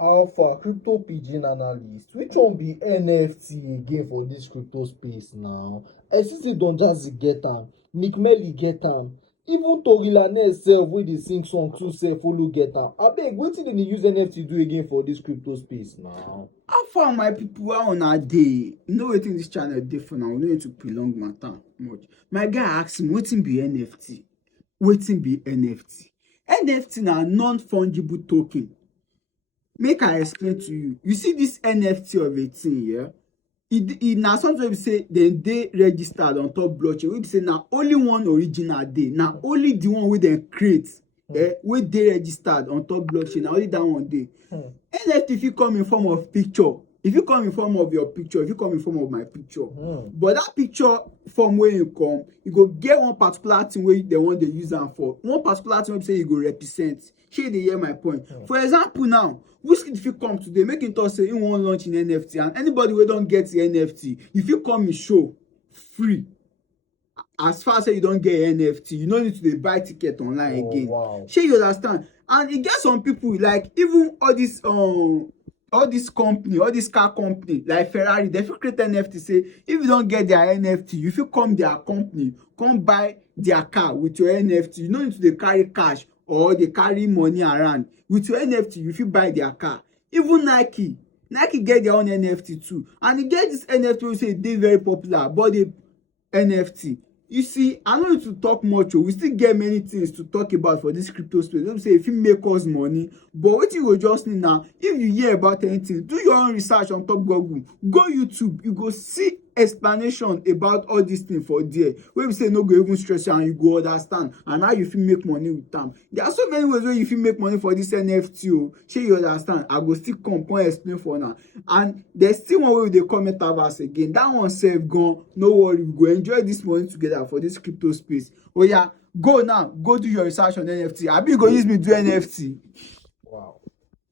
Alpha Cryptopidginanalyst. Which one be NFT again for this crypto space now? SCC don just get am, McMelly get am, even Torilane sef wey dey sing song too sef follow get am. Abeg wetin dem dey use NFT do again for this crypto space now? How far my people how una dey? You know wetin this channel dey for now, we no need to prolong matter much. My guy ask me wetin be NFT? Wetin be NFT? NFT na non-fungible token. Make I explain to you. You see this NFT of a thing, yeah? E na something wey be say dem dey registered on top blockchain wey be say na only one original dey, na only the one wey dem create wey dey registered on top blockchain, na only that one dey. NFT fit come in form of picture, e fit come in form of your picture, e fit come in form of my picture. But that picture form wey e come, e go get one particular thing wey dem wan dey use am for, one particular thing wey be say e go represent. Shey you dey hear my point? For example now, Wizkid fit come today make him talk say him wan launch him NFT, and anybody wey don get the NFT, you fit come him show free. As far as say you don get NFT, you no need to dey buy ticket online again. Wow. Shey you understand? And e get some people like even all this company, all this car company like Ferrari, dem fit create NFT say if you don get their NFT, you fit come their company come buy their car with your NFT. You no need to dey carry cash or dey carry money around. With your NFT, you fit buy their car. Even Nike get their own NFT too, and e get this NFT wey say e dey very popular, body NFT. You see, I no need to talk much. We still get many things to talk about for this crypto space. Let me say if it make us money, but wetin you go just need now, if you hear about anything, do your own research on top Google, go YouTube, you go see explanation about all these things for there wey be say no go even stress you and you go understand and how you fit make money with am. There are so many ways wey you fit make money for this NFT o. Shey you understand? I go still come explain for una. And there's still one wey we dey call metaverse again. That one sef gone, no worry, we go enjoy this money together for this crypto space. Oya, go now, go do your research on NFT. Abi you go use me do NFT?